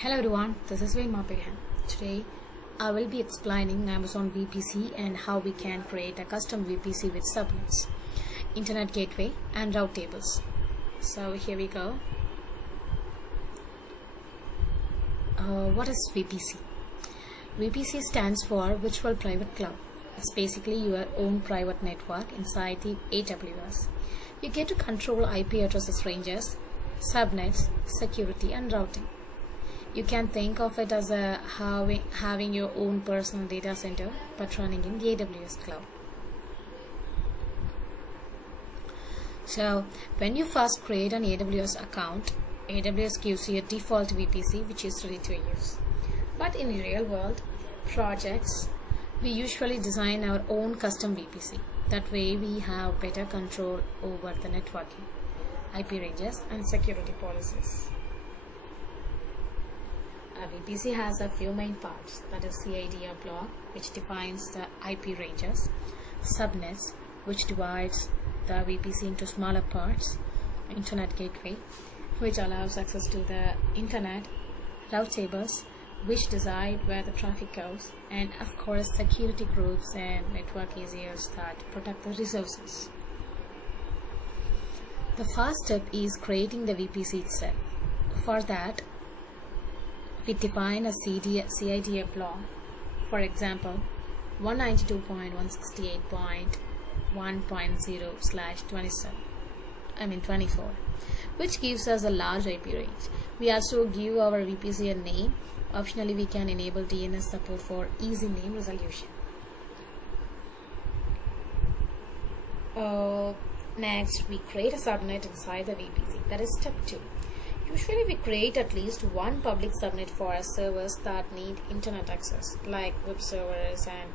Hello everyone, this is Venma Pehan. Today I will be explaining Amazon VPC and how we can create a custom VPC with subnets, internet gateway and route tables. So here we go. What is VPC? VPC stands for Virtual Private Cloud. It's basically your own private network inside the AWS. You get to control IP addresses ranges, subnets, security and routing. You can think of it as having your own personal data center but running in the AWS cloud. So when you first create an AWS account, AWS gives you a default VPC which is ready to use. But in real world projects, we usually design our own custom VPC. That way we have better control over the networking, IP ranges and security policies. A VPC has a few main parts, that is CID or block, which defines the IP ranges, subnets, which divides the VPC into smaller parts, internet gateway, which allows access to the internet, route tables, which decide where the traffic goes, and of course security groups and network AZs that protect the resources. The first step is creating the VPC itself. For that, we define a CID block, for example 192.168.1.0/24, which gives us a large IP range. We also give our VPC a name. Optionally, we can enable DNS support for easy name resolution. Next, we create a subnet inside the VPC. That is step 2. Usually we create at least one public subnet for our servers that need internet access, like web servers, and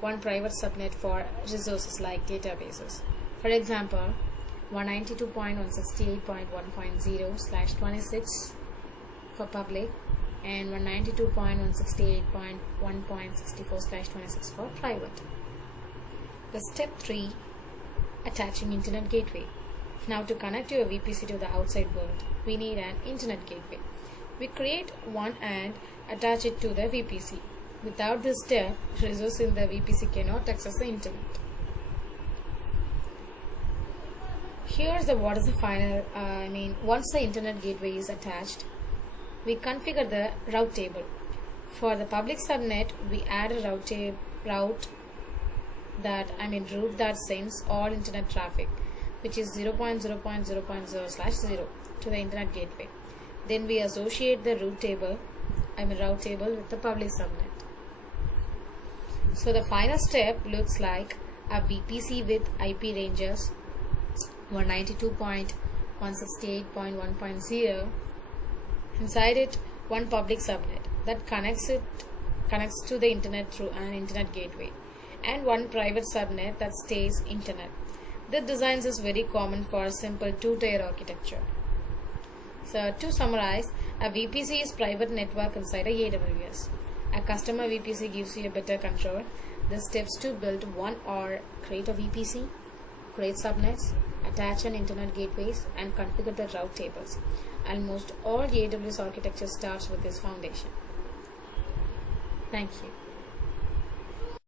one private subnet for resources like databases. For example, 192.168.1.0/26 for public and 192.168.1.64/26 for private. The step 3, attaching internet gateway. Now to connect your VPC to the outside world, we need an internet gateway. We create one and attach it to the VPC. Without this step, resources in the VPC cannot access the internet. Here's what is the final, once the internet gateway is attached, we configure the route table. For the public subnet, we add a route that sends all internet traffic, which is 0.0.0.0/0 to the internet gateway. Then we associate the route table with the public subnet. So the final step looks like a VPC with IP ranges 192.168.1.0. Inside it, one public subnet that connects to the internet through an internet gateway, and one private subnet that stays internet. This design is very common for a simple two-tier architecture. So to summarize, a VPC is private network inside a AWS. A customer VPC gives you a better control. The steps to build one are create a VPC, create subnets, attach an internet gateways, and configure the route tables. Almost all AWS architecture starts with this foundation. Thank you.